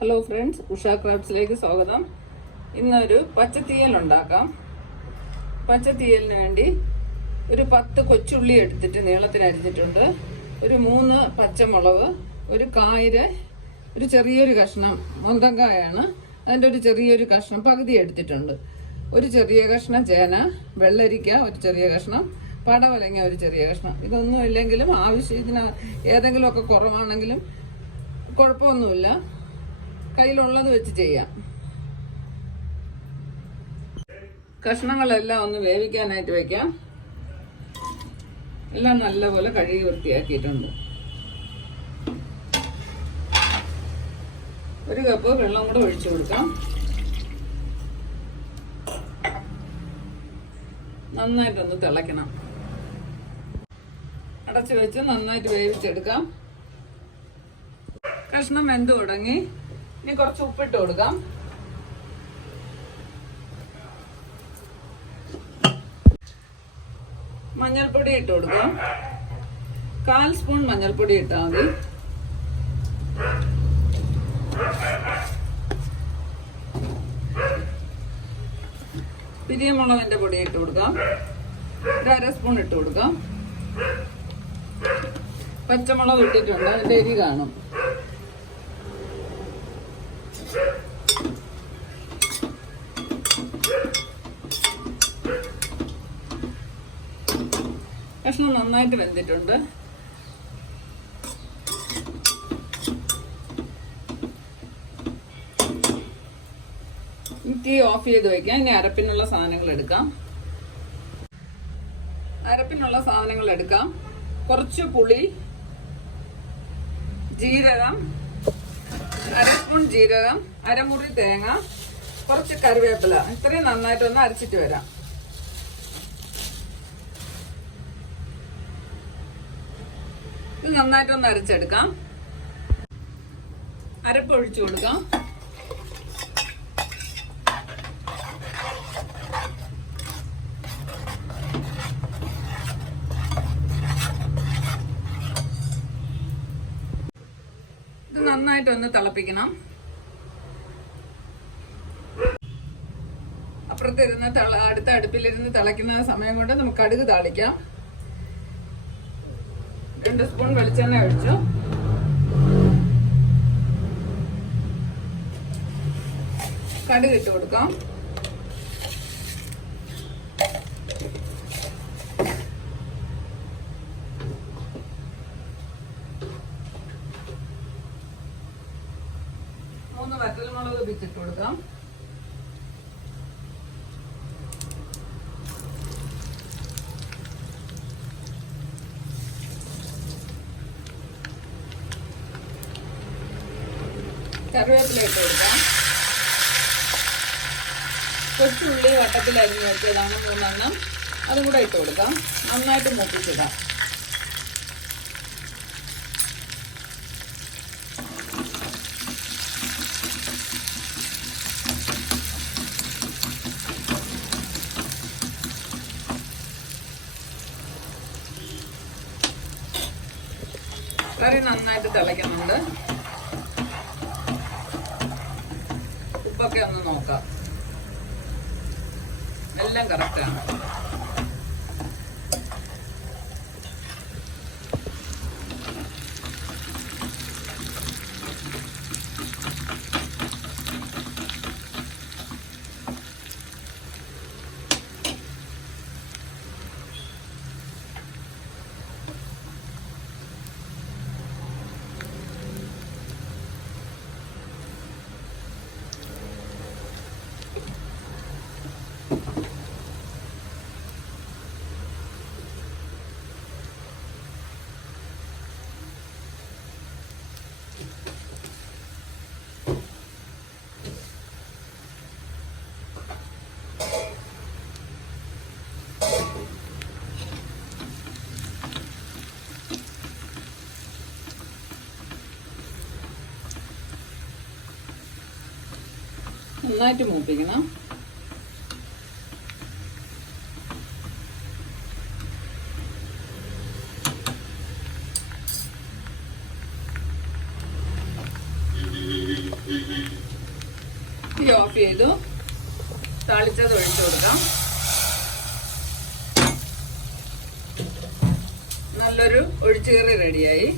Hello friends, Usha ക്രാഫ്റ്റ്സിലേക്ക് സ്വാഗതം. ഇന്നൊരു പച്ചത്തീയൽ ഉണ്ടാക്കാം. പച്ചത്തീയലിന് വേണ്ടി ഒരു 10 കൊച്ചുള്ളി എടുത്തിട്ട് നീളത്തിൽ അരിഞ്ഞിട്ടുണ്ട്. ഒരു 3 പച്ചമുളക്, ഒരു കായര്, ഒരു ചെറിയൊരു കഷ്ണം മുന്തങ്കായാണ്, അതിൻ്റെ ഒരു ചെറിയൊരു കഷ്ണം പകുതി എടുത്തിട്ടുണ്ട്. ഒരു ചെറിയ കഷ്ണം ചേന, വെള്ളരിക്ക ഒരു ചെറിയ കഷ്ണം, പടവലങ്ങ ഒരു ചെറിയ കഷ്ണം. ഇതൊന്നും ഇല്ലെങ്കിലും ആവശ്യത്തിന് ഏതെങ്കിലുമൊക്കെ കുറവാണെങ്കിലും കുഴപ്പമൊന്നുമില്ല, കയ്യിലുള്ളത് വെച്ച് ചെയ്യാം. കഷ്ണങ്ങളെല്ലാം ഒന്ന് വേവിക്കാനായിട്ട് വെക്കാം. എല്ലാം നല്ലപോലെ കഴുകി വൃത്തിയാക്കിയിട്ടുണ്ട്. ഒരു കപ്പ് വെള്ളം കൂടെ ഒഴിച്ചു കൊടുക്കാം. നന്നായിട്ടൊന്ന് തിളയ്ക്കണം. അടച്ചു വെച്ച് നന്നായിട്ട് വേവിച്ചെടുക്കാം. കഷ്ണം വെന്ത് തുടങ്ങി. ഇനി കുറച്ച് ഉപ്പിട്ട് കൊടുക്കാം. മഞ്ഞൾപ്പൊടി ഇട്ട് കൊടുക്കാം. 1/4 സ്പൂൺ മഞ്ഞൾപ്പൊടി ഇട്ടാൽ മതി. പിരിയമുളകിന്റെ പൊടി ഇട്ട് കൊടുക്കാം. 1/2 സ്പൂൺ ഇട്ട് കൊടുക്കാം. പച്ചമുളക് ഇട്ടിട്ടുണ്ട്, അതിന്റെ എരി കാണും. കഷ്ണം നന്നായിട്ട് വെന്തിട്ടുണ്ട്. തീ ഓഫ് ചെയ്ത് വയ്ക്കാം. ഇനി അരപ്പിനുള്ള സാധനങ്ങൾ എടുക്കാം. കുറച്ച് പുളി, ജീരകം, 1/2 സ്പൂൺ ജീരകം, അരമുറി തേങ്ങ, കുറച്ച് കറിവേപ്പില. ഇത്രയും നന്നായിട്ടൊന്ന് അരച്ചിട്ട് വരാം. ഇത് നന്നായിട്ടൊന്ന് അരച്ചെടുക്കാം. അരപ്പ് ഒഴിച്ചു കൊടുക്കാം. ഇത് നന്നായിട്ടൊന്ന് തിളപ്പിക്കണം. അപ്പുറത്തിരുന്ന് അടുത്ത അടുപ്പിലിരുന്ന് തിളയ്ക്കുന്ന സമയം കൊണ്ട് നമുക്ക് കടുക് താളിക്കാം. 2 സ്പൂൺ വെളിച്ചെണ്ണ ഒഴിച്ചു. കടുക് ഇട്ട് കൊടുക്കാം. മൂന്ന് വറ്റൽമുളക് പിച്ചിട്ട് കൊടുക്കാം. കറിവേപ്പില ഇട്ട് കൊടുക്കാം. കൊച്ചുള്ളി വട്ടത്തിൽ അരിഞ്ഞ് വെച്ചതാണ് 3 എണ്ണം, അതും കൂടെ ഇട്ട് കൊടുക്കാം. നന്നായിട്ട് മൂപ്പിച്ചിടാം. കറി നന്നായിട്ട് തിളയ്ക്കുന്നുണ്ട്. ഉപ്പൊക്കെ ഒന്ന് നോക്കാം. എല്ലാം കറക്റ്റാണ്. നന്നായിട്ട് മൂപ്പിക്കണം. തീ ഓഫ് ചെയ്തു. താളിച്ചത് ഒഴിച്ചു കൊടുക്കാം. നല്ലൊരു ഒഴിച്ചുകറി റെഡിയായി.